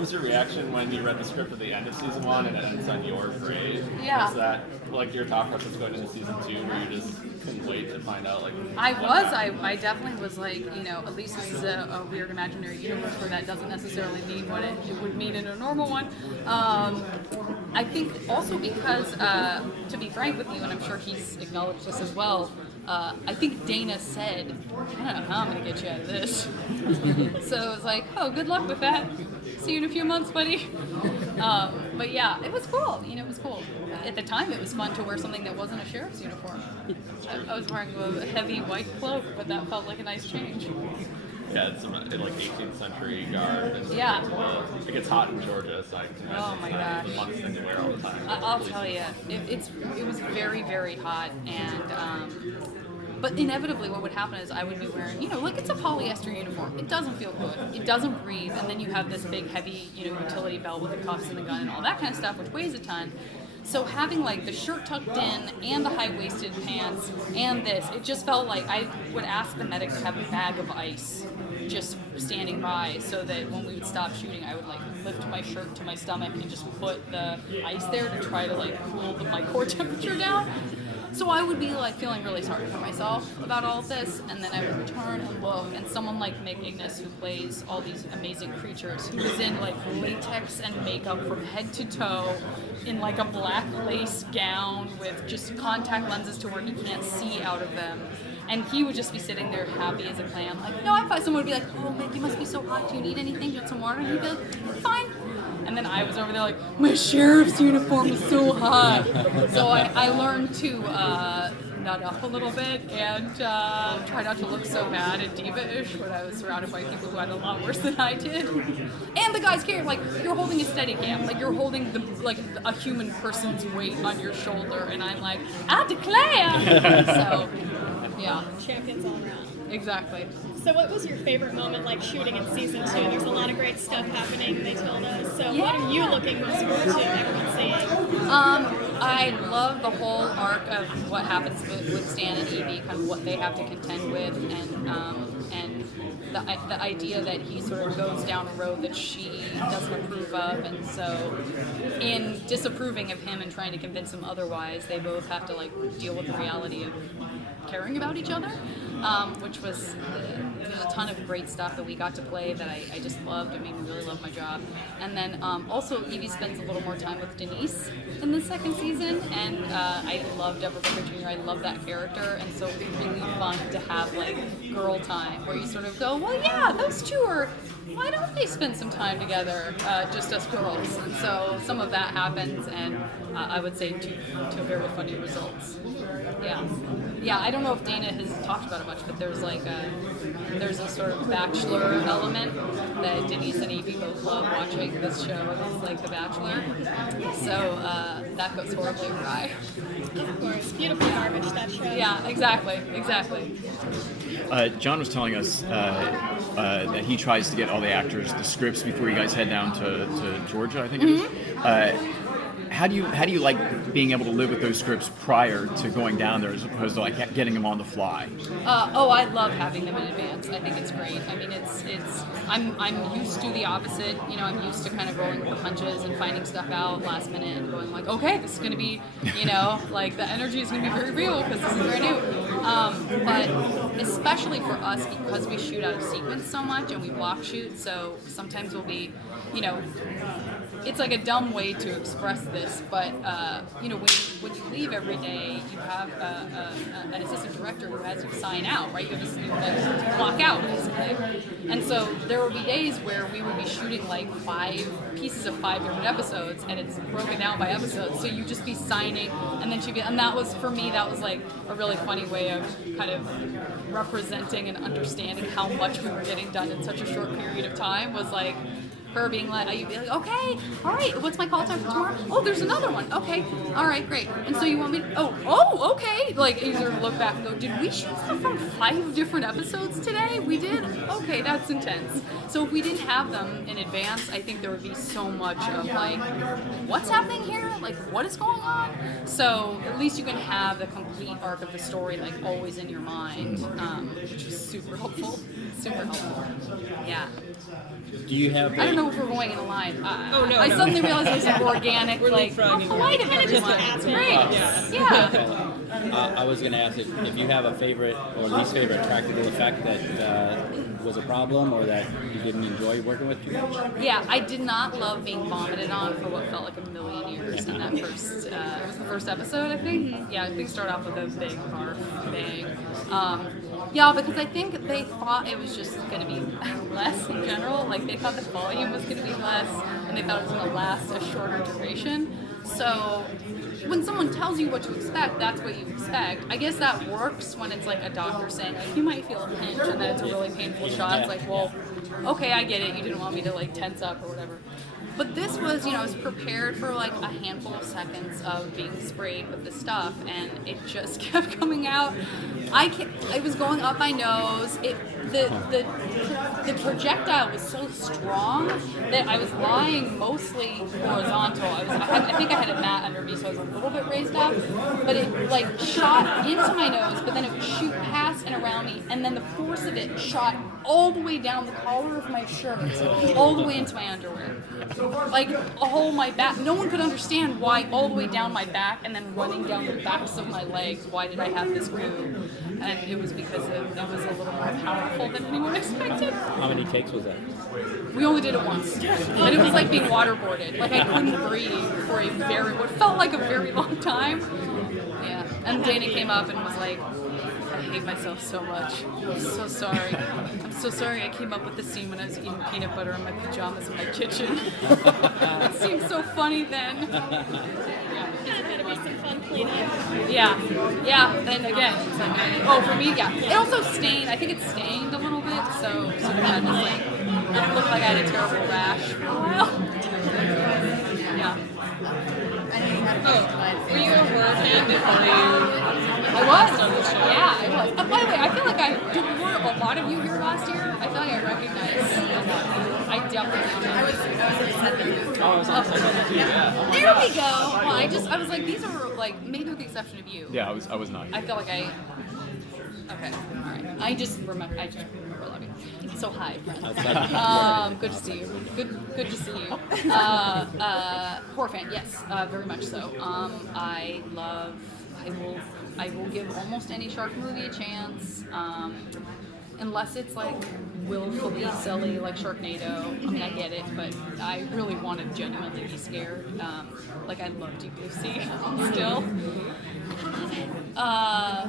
what was your reaction when you read the script at the end of season 1 and it ends on your grave? Yeah. Was that like your thought process going into season 2 where you just couldn't wait to find out like I definitely was like, at least this is a weird imaginary universe where that doesn't necessarily mean what it would mean in a normal one. I think also because, to be frank with you, and I'm sure he's acknowledged this as well, I think Dana said, I don't know how I'm going to get you out of this. So it was like, oh, good luck with that. See you in a few months, buddy. But yeah, it was cool. It was cool. At the time, it was fun to wear something that wasn't a sheriff's uniform. I was wearing a heavy white cloak, but that felt like a nice change. Yeah, it's some like 18th century garb. And Yeah. It gets hot in Georgia, so I can imagine Oh my gosh. the funnest thing to wear all the time. I'll tell you, it was very, very hot, and but inevitably what would happen is I would be wearing, like it's a polyester uniform. It doesn't feel good. It doesn't breathe, and then you have this big, heavy, utility belt with the cuffs and the gun and all that kind of stuff, which weighs a ton. So having like the shirt tucked in and the high-waisted pants and this, it just felt like I would ask the medic to have a bag of ice just standing by so that when we would stop shooting, I would like lift my shirt to my stomach and just put the ice there to try to like cool my core temperature down. So I would be like feeling really sorry for myself about all of this, and then I would return and look, and someone like Mick Ignis, who plays all these amazing creatures, who was in like latex and makeup from head to toe, in like a black lace gown with just contact lenses to where he can't see out of them. And he would just be sitting there happy as a clam, like, no, I'm fine. Someone would be like, oh, Mick, you must be so hot. Do you need anything? Do you want some water? And he'd be like, fine. And then I was over there like, my sheriff's uniform is so hot. So I learned to nut up a little bit and try not to look so bad and diva-ish when I was surrounded by people who had a lot worse than I did. And the guys care, like, you're holding a Steadicam, like you're holding a human person's weight on your shoulder, and I'm like, I declare! So, yeah. Champions all around. Exactly. So what was your favorite moment like shooting in season 2? There's a lot of great stuff happening, they told us. So what are you looking most forward to everyone seeing? I love the whole arc of what happens with Stan and Evie, kind of what they have to contend with, and the idea that he sort of goes down a road that she doesn't approve of, and so in disapproving of him and trying to convince him otherwise, they both have to like deal with the reality of caring about each other, which was there's a ton of great stuff that we got to play that I just loved. It made me really love my job. And then also Evie spends a little more time with Denise in the second season, and I love Deborah Baker Jr. I love that character, and so it would be really fun to have like girl time where you sort of go, well, yeah, those two are. Why don't they spend some time together, just as girls? And so some of that happens, and I would say to very funny results. Yeah. I don't know if Dana has talked about it much, but there's a sort of Bachelor element that Denise and Evie both love watching this show. It's like The Bachelor, so that goes horribly awry. Of course, beautiful garbage, that show. Yeah, exactly. John was telling us that he tries to get all the actors the scripts before you guys head down to Georgia, I think it is. How do you like being able to live with those scripts prior to going down there as opposed to like getting them on the fly? I love having them in advance. I think it's great. I mean, I'm used to the opposite. I'm used to kind of rolling with the punches and finding stuff out last minute and going like, okay, this is going to be, like the energy is going to be very real because this is brand new. But especially for us, because we shoot out of sequence so much and we block shoot, so sometimes we'll be, it's like a dumb way to express this, but when you leave every day, you have an assistant director who has you sign out, right? You have to clock out, basically. And so there will be days where we would be shooting like 5 pieces of 5 different episodes, and it's broken down by episodes. So you just be signing, and then and that was, for me, that was like a really funny way of kind of representing and understanding how much we were getting done in such a short period of time. Was like her being like, you'd be like, okay, all right, what's my call time for tomorrow? Oh, there's another one. Okay, all right, great. And so you want me to, okay. Like, you sort of look back and go, did we shoot stuff from 5 different episodes today? We did? Okay. okay, that's intense. So if we didn't have them in advance, I think there would be so much of like, what's happening here? Like, what is going on? So at least you can have the complete arc of the story like always in your mind, which is super helpful. Super helpful. Yeah. Do you have? I don't know if we're going in a line. Oh, no, I no. suddenly realized it was an organic, We're like, leapfrogging. polite of Kinda just everyone. It's happened. great. Yeah. I was going to ask if you have a favorite or least favorite practical effect that was a problem or that you didn't enjoy working with too much. Yeah, I did not love being vomited on for what felt like a million years in that first, it was the first episode, I think. Yeah, they start off with a big barf bang. Yeah, because I think they thought it was just going to be less in general. Like, they thought the volume was going to be less, and they thought it was going to last a shorter duration. So when someone tells you what to expect, that's what you expect. I guess that works when it's like a doctor saying, like, you might feel a pinch, and then it's a really painful shot. It's like, well, okay, I get it. You didn't want me to, like, tense up or whatever. But this was, I was prepared for like a handful of seconds of being sprayed with the stuff, and it just kept coming out. It was going up my nose. The projectile was so strong that I was lying mostly horizontal. I think I had a mat under me, so I was a little bit raised up. But it like shot into my nose, but then it would shoot past and around me, and then the force of it shot all the way down the collar of my shirt, all the way into my underwear. Like a whole my back. No one could understand why all the way down my back and then running down the backs of my legs. Why did I have this goo? And it was because it was a little more powerful than anyone expected. How many takes was that? We only did it once, and it was like being waterboarded. Like I couldn't breathe for what felt like a very long time. Yeah, and Dana came up and was like, I hate myself so much. I'm so sorry. I'm so sorry I came up with the scene when I was eating peanut butter in my pajamas in my kitchen. It seemed so funny then. That had to be some fun cleanup. Yeah. Then again, it's like, for me, yeah. It also stained. I think it stained a little bit, so it had this like, it looked like I had a terrible rash for a while. Yeah. Were you a horror fan before you? I was. Yeah, I was. By the way, I feel like were a lot of you here last year? I feel like I recognize a lot of you. I definitely I was in Oh, I was on the second too, yeah. Oh my There gosh. we go. Well, I was like, these are like, maybe with the exception of you. Yeah, I was not. I feel like okay, all right. I just remember a lot of you. So hi, friends. Good to see you. Good to see you. Horror fan, yes, very much so. I will give almost any shark movie a chance, unless it's like willfully silly, like Sharknado. I mean, I get it, but I really want to genuinely be scared. Like I love Deep Blue Sea still. I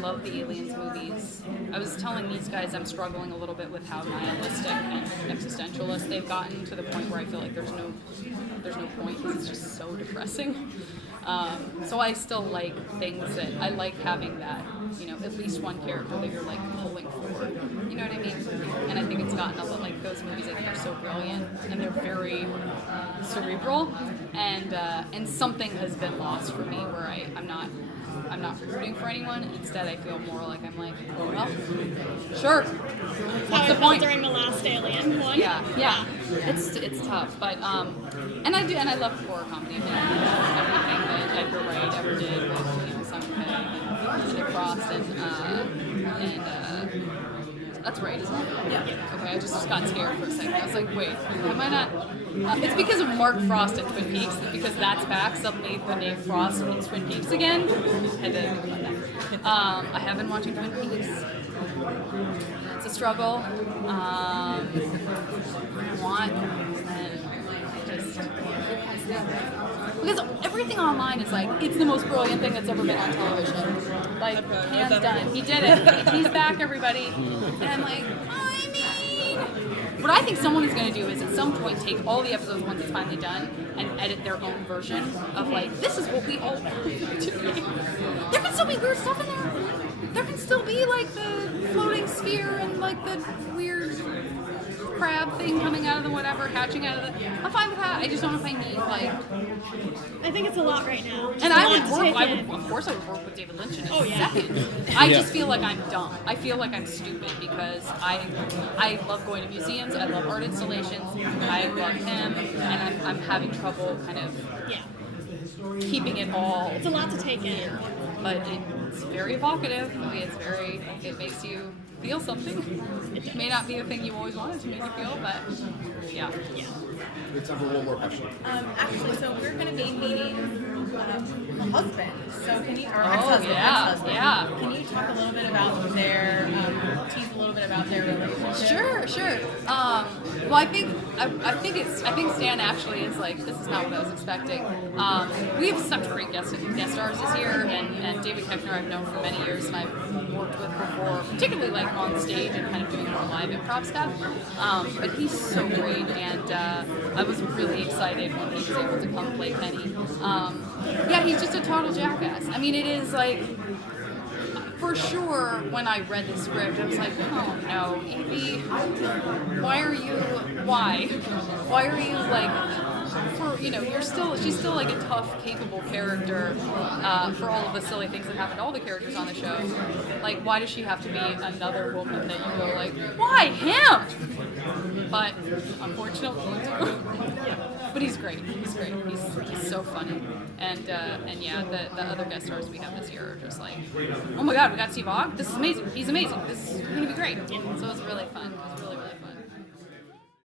love the Aliens movies. I was telling these guys I'm struggling a little bit with how nihilistic and existentialist they've gotten to the point where I feel like there's no point because it's just so depressing. So I still like things that I like having that, at least one character that you're like pulling for. You know what I mean? And I think it's gotten a lot like those movies. I think they're so brilliant and they're very cerebral, and something has been lost for me where I'm not rooting for anyone. Instead, I feel more like I'm like, oh well, sure. That's how What's I the felt point? during the last Alien one. Yeah. It's tough, but and I love horror comedy. I think everything that Edgar Wright ever did with Simon Pegg and Nick Frost and that's right, isn't it? Yeah. Okay, I just got scared for a second. I was like, wait, am I not? It's because of Mark Frost at Twin Peaks, because that's back. Suddenly, the name Frost means Twin Peaks again. Had to think about that. I have been watching Twin Peaks. It's a struggle. I want and just because everything online is like it's the most brilliant thing that's ever been on television. Like hands done, he did it. He's back, everybody. And I'm like, what I think someone is going to do is at some point take all the episodes once it's finally done and edit their own version of like, this is what we all want it to be. There can still be weird stuff in there. There can still be like the floating sphere and like the weird crab thing coming out of the whatever, hatching out of the. I'm fine with that. I just don't know if I need like. I think it's a lot right now. Just And a I lot would to work. take I in. would, of course, I would work with David Lynch in a Oh, yeah. second. I Yeah. just feel like I'm dumb. I feel like I'm stupid because I love going to museums. I love art installations. I love him, and I'm having trouble kind of Yeah. keeping it all. It's a lot to take in. But it's very evocative. I mean, it makes you feel something. It may not be the thing you always wanted to make you feel, but yeah. Good time for one more question. Actually, so we're going to be meeting a husband. So can you, or Oh, ex-husband, yeah, ex-husband. yeah. Can you talk a little bit about their, tease a little bit about their relationship? Sure. Well, I think Stan actually is like, this is not what I was expecting. We have such great guest stars this year, and David Koechner I've known for many years, and I've worked with before, particularly like on stage and kind of doing more live improv stuff. But he's so great, and I was really excited when he was able to come play Penny. Yeah, he's just a total jackass. I mean, it is like. For sure, when I read the script, I was like, oh no, Evie, why are you like, she's still like a tough, capable character for all of the silly things that happen to all the characters on the show. Like, why does she have to be another woman that you go like, why him? But unfortunately, you do. But he's great. He's so funny. And yeah, the other guest stars we have this year are just like, oh my god, we got Steve Ogg. This is amazing. He's amazing. This is gonna be great. So it's really fun. It's really fun.